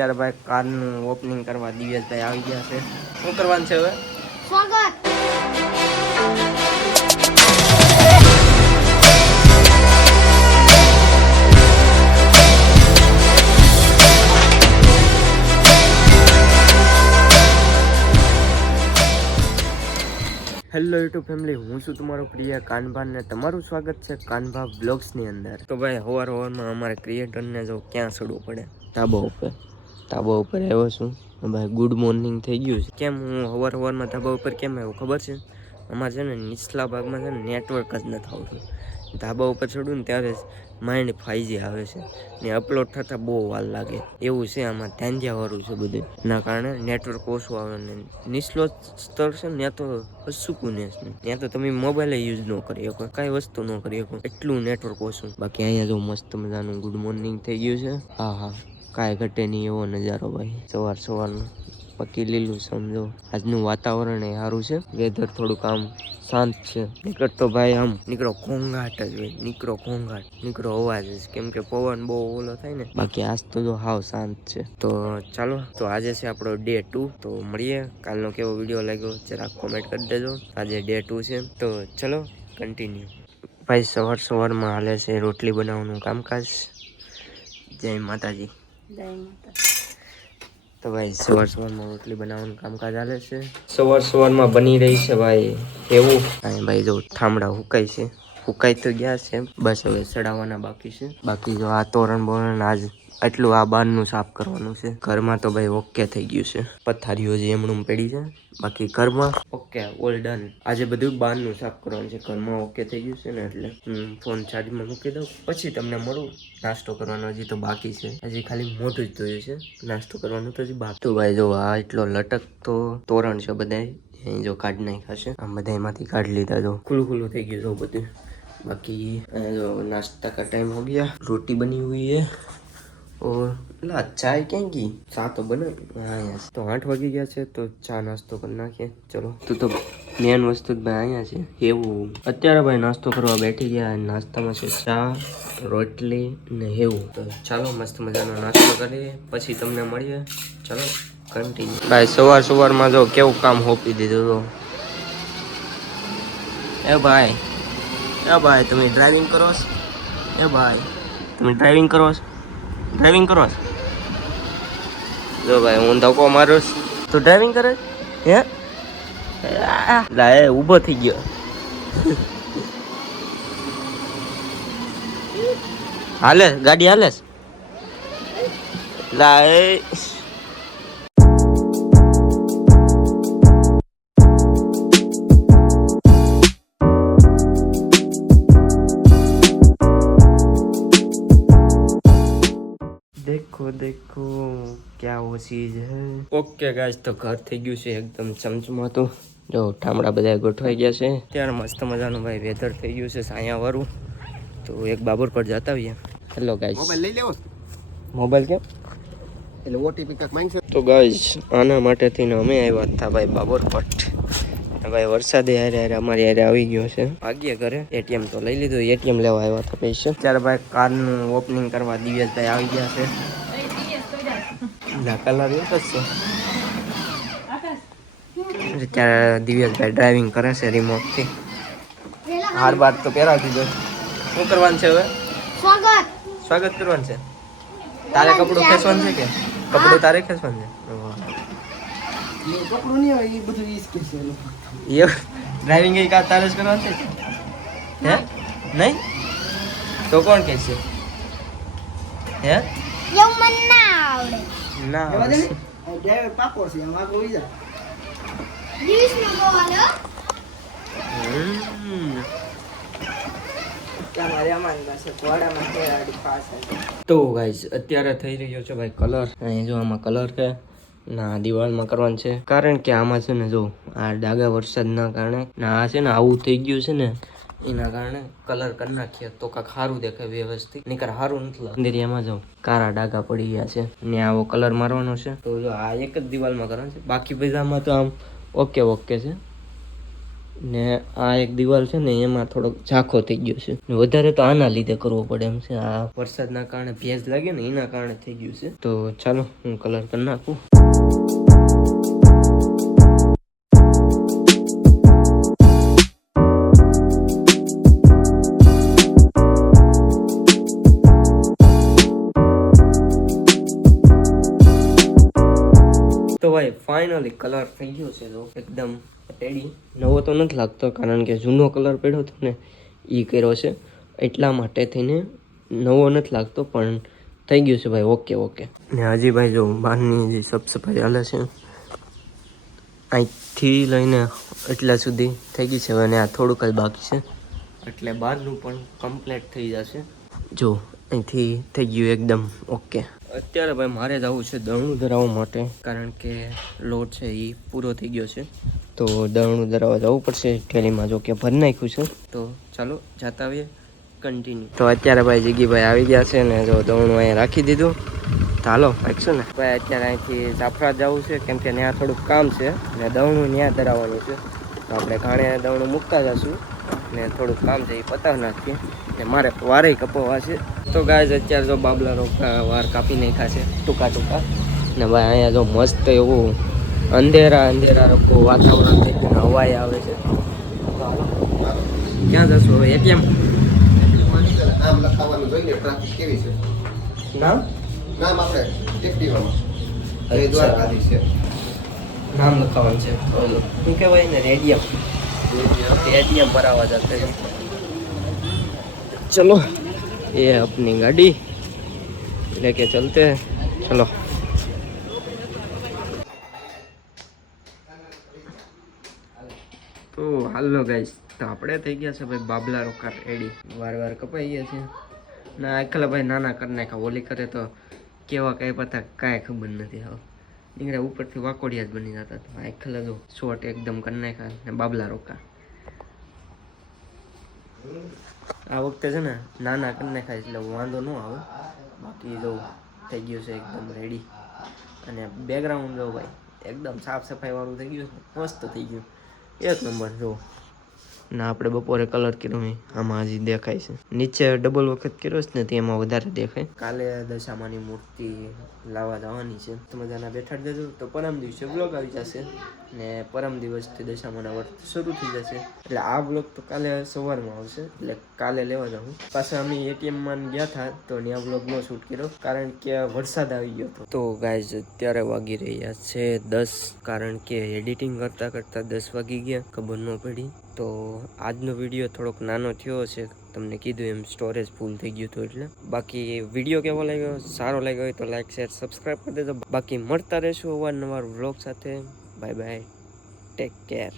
અત્યારે ભાઈ કારનું ઓપનિંગ કરવા દિવ્યેશભાઈ આવી ગયા છે. શું કરવાનું છે હવે? સ્વાગત. હેલો યુટ્યુબ ફેમિલી, હું છું તમારો પ્રિય કાનભા ને તમારું સ્વાગત છે કાનભા બ્લોગ્સની અંદર. તો ભાઈ સવારમાં અમારે ક્રિએટરને જો ક્યાં ચડવું પડે, ધાબા ઉપર આવ્યો છું ભાઈ. ગુડ મોર્નિંગ થઈ ગયું છે. કેમ હું સવારમાં ધાબા ઉપર કેમ આવ્યો ખબર છે? અમારે છે ને નીચલા ભાગમાં છે ને નેટવર્ક જ નથી આવતું. ધાબા ઉપર ચડું ને ત્યારે માઇન્ડ 5G આવે છે ને અપલોડ થતાં બહુ વાર લાગે એવું છે. આમાં ધ્યાનવાળું છે બધું, એના કારણે નેટવર્ક ઓછું આવે ને નીચલો સ્તર છે ને ત્યાં તો સુકૂને છે. ત્યાં તો તમે મોબાઈલ યુઝ ન કરી શકો, કાંઈ વસ્તુ ન કરી શકો, એટલું નેટવર્ક ઓછું. બાકી અહીંયા જો મસ્ત મજાનું ગુડ મોર્નિંગ થઈ ગયું છે. હા, કાંઈ ઘટે નહીં એવો નજારો ભાઈ સવારનો. બાકી લીલું સમજો, આજનું વાતાવરણ એ સારું છે, વેધર થોડુંક આમ શાંત છે. નીકળતો ભાઈ આમ નીકળો ઘોંઘાટ જ હોય, નીકળો અવાજ જ, કેમ કે પવન બહુ ઓલો થાય ને. બાકી આજ તો જો હાવ શાંત છે. તો ચાલો, તો આજે છે આપણો ડે 2. તો મળીએ. કાલનો કેવો વિડીયો લાગ્યો જરાક કોમેન્ટ કરી દેજો. આજે ડે 2 છે, તો ચલો કન્ટિન્યુ. ભાઈ સવારમાં હાલે છે રોટલી બનાવવાનું કામકાજ. જય માતાજી. તો ભાઈ સવારમાં રોટલી બનાવવાનું કામકાજ ચાલે છે. સવારમાં બની રહી છે ભાઈ એવું. અને ભાઈ જો ઠામડા હુકાઈ તો ગયા છે, બસ હવે ચડાવવાના બાકી છે. બાકી જો આ તોરણ આજ એટલું આ બારનું સાફ કરવાનું છે. ઘરમાં તો ભાઈ ઓકે થઈ ગયું છે, પથારીઓ જે એમણું પડી છે. બાકી ઘરમાં ઓકે, ઓલ ડન. આજે બધું બહારનું સાફ કરવાનું છે. ઘરમાં ઓકે થઈ ગયું છે ને, એટલે ફોન ચાર્જમાં મૂકી દઉં, પછી તમને મળું. નાસ્તો કરવાનો હજી તો બાકી છે, હજી ખાલી મોઢું જ ધોયું છે, નાસ્તો કરવાનું તો હજી બાકી. તો ભાઈ જો આ એટલો લટકતો તોરણ છે બધા અહીં જો કાઢી નાખ્યા છે. આમ બધા એમાંથી કાઢી લીધા, જો ખુલ્લું થઈ ગયું છે બધું. बाकी जो नाश्ता का टाइम हो गया, रोटी बनी हुई है और ला चाय क्या की चा तो बना। हाँ तो 8 वागी गया છે, તો ચા નાસ્તો કરી નાખીએ. ચલો તો મેન વસ્તુ ભાઈ અહીંયા છે હેવું. અત્યારે ભાઈ નાસ્તો કરવા બેઠી ગયા. નાસ્તામાં છે ચા, રોટલી ને હેવું. તો ચાલો મસ્ત મજાનો નાસ્તો કરીએ, પછી તમને મળીએ. ચલો કન્ટિન્યુ. ભાઈ સવારમાં જો કેવું કામ હોપી દીધું. એ ભાઈ તમે ડ્રાઇવિંગ કરો છો? તમે ડ્રાઇવિંગ કરો છો? જો ભાઈ હું ધક્કો મારું તો ડ્રાઇવિંગ કરે હે? લા ઊભો થઈ ગયો. હાલે ગાડી હાલે લા देखो क्या वो चीज है. ओके गाइस, तो घर થઈ ગયું છે એકદમ ચમચમાતું. જો ઠામડા બધા ગોઠવાઈ ગયા છે. ત્યારે મસ્ત મજાનું ભાઈ વેધર થઈ ગયું છે સાયા વાળું. તો એક બાબુર પર જતા આવીએ. હેલો ગાઈસ, મોબાઈલ લઈ લેવો. મોબાઈલ કેમ? એટલે ઓટીપી કાક માંગશે. તો ગાઈસ આના માટે થઈને અમે આવ્યા હતા ભાઈ બાબુર પર. ભાઈ વરસાદે હારે અમારી હારે આવી ગયો છે. ભાગ્ય ઘરે એટીએમ તો લઈ લીધું, એટીએમ લેવા આવ્યા હતા પૈસા. ત્યારે ભાઈ કારનું ઓપનિંગ કરવા દિવ્યેશભાઈ આવી ગયા છે. કલર એક જ છે. ત્યારે દિવ્યેશભાઈ ડ્રાઇવિંગ કરે છે રિમોટ થી. હાર બાર તો પહેરાવી દીધો. શું કરવાનું છે હવે? સ્વાગત કરવાનું છે. તારે કપડું ખેંચવાનું છે કે કપડું તારે ખેંચવાનું છે? ડ્રાઇવિંગ કઈ કાર તારે જ કરવાનું છે હે? નહીં તો કોણ કે છે હે? ના ડ્રાઈવર પાકો છે, આમ આગળ ઉઈ જા. તો ગાઈસ અત્યારે થઈ રહ્યો છે ભાઈ કલર. અહીં જો આમાં કલર છે ના દિવાલમાં કરવાનું છે, કારણ કે આમાં છે ને જો આ ડાગા વરસાદના કારણે ના આ છે ને આવું થઈ ગયું છે ને, એના કારણે કલર કરી નાખીએ તો કાંક સારું દેખાય વ્યવસ્થિત. નીકળ સારું નથી લાગતું. અંદરિયામાં જો કારા ડાગા પડી ગયા છે ને આવો કલર મારવાનો છે. તો જો આ એક જ દિવાલમાં કરવાનું છે, બાકી બધામાં તો આમ ઓકે છે. ને આ એક દિવાલ છે ને એમાં થોડોક ઝાંખો થઈ ગયો છે. વધારે તો આના લીધે કરવો પડે એમ છે. આ વરસાદના કારણે ભેજ લાગે ને એના કારણે થઈ ગયું છે. તો ચાલો હું કલર કરી નાખું. તો ભાઈ ફાઇનલી કલર થઈ ગયો છે. તો એકદમ રેડી. નવો તો નથી લાગતો કારણ કે જૂનો કલર પડ્યો હતો ને એ કર્યો છે એટલા માટે થઈને નવો નથી લાગતો, પણ થઈ ગયું છે ભાઈ. Okay okay. ને હજી ભાઈ જો બહારની જે સાફ સફાઈ હાલે છે અહીંથી લઈને એટલા સુધી થઈ ગઈ છે અને આ થોડુંક જ બાકી છે એટલે બહારનું પણ કમ્પ્લીટ થઈ જશે. જો અહીંથી થઈ ગયું એકદમ ઓકે. અત્યારે ભાઈ મારે જવું છે દળનું ધરાવવા માટે કારણ કે લોટ છે એ પૂરો થઈ ગયો છે. તો દળનું ધરાવવા જવું પડશે. થેલીમાં જો કે ભરી નાખ્યું છે. તો ચાલો જતા આવીએ કન્ટિન્યુ. તો અત્યારે ભાઈ જીગીભાઈ આવી ગયા છે ને જો દળનું અહીંયા રાખી દીધું. ચાલો રાખશું ને ભાઈ. અત્યારે અહીંથી જાફરા જવું છે કેમ કે ત્યાં થોડુંક કામ છે ને દળનું ત્યાં ધરાવવાનું છે. તો આપણે ઘાણે દળનું મૂકતા જશું ને થોડુંક કામ છે એ પતાવી નાખીએ ને મારે વારે કપાવવા છે. તો ગાય અત્યારે જો બાબલા રોકા વાર કાપી નાખ્યા છે ટૂંકા ટૂંકા. ને ભાઈ અહીંયા જો મસ્ત એવું અંધેરા રોકો વાતાવરણ થઈ ગયું, હવાઈ આવે છે. ક્યાં જશું હવે? એટીએમ નામ લખાવવાનું જોઈએ. ટ્રાફિક કેવી છે? નામ આપણે એક્ટિવામાં દ્વારકાધી છે. નામ લખાવવાનું છે. શું કહેવાય ને? રેડિયમ ભરાવા જતા है. चलो ये अपनी गाड़ी लेके चलते हैं. चलो તો હાલો ગાઈસ, તો આપણે થઈ ગયા છે ભાઈ બાબલા રોકા રેડી. વાર કપાઈ ગયા છે ના આખલા ભાઈ નાના કરી નાખ્યા. ઓલી કરે તો કેવા કઈ પતા કાંઈ ખબર નથી. હવે નીકળ્યા ઉપરથી વાકોડિયા જ બની જતા. તો આખલા જો શોર્ટ એકદમ કરી નાખ્યા ને બાબલા રોકા. આ વખતે છે ને નાના કરી નાખાય એટલે વાંધો ન આવે. બાકી જો થઈ ગયું છે એકદમ રેડી. અને બેકગ્રાઉન્ડ જો ભાઈ એકદમ સાફ સફાઈ વાળું થઈ ગયું છે. મસ્ત થઈ ગયું એક નંબર. જો ના આપણે બપોરે કલર કર્યો આમાં હજી દેખાય છે. નીચે ડબલ વખત કર્યો છે ને તેમાં વધારે દેખાય. કાલે દશામાની મૂર્તિ લાવવા જવાની છે. તો મજાના બેઠાડી દેજો. તો પરમ દિવસે બ્લોગ આવી જશે ને પરમ દિવસથી દશામાના વ્રત શરૂ થઈ જશે. એટલે આ બ્લોગ તો કાલે સવારમાં આવશે. એટલે કાલે લેવા જાઉં. પાછા અમે એટીએમમાં ગયા હતા તો ત્યાં બ્લોગ નો શૂટ કર્યો કારણ કે વરસાદ આવી ગયો હતો. તો ગાઈઝ અત્યારે વાગી રહ્યા છે 10 કારણ કે એડિટિંગ કરતાં 10 વાગી ગયા. ખબર ન પડી. તો આજનો વિડીયો થોડોક નાનો થયો છે. તમને કીધું એમ સ્ટોરેજ ફૂલ થઈ ગયું હતું એટલે. બાકી વિડીયો કેવો લાગ્યો? સારો લાગ્યો હોય તો લાઈક શેર સબસ્ક્રાઈબ કરી દેજો. બાકી મળતા રહેશું અવારનવાર વ્લોગ સાથે. Bye bye, take care.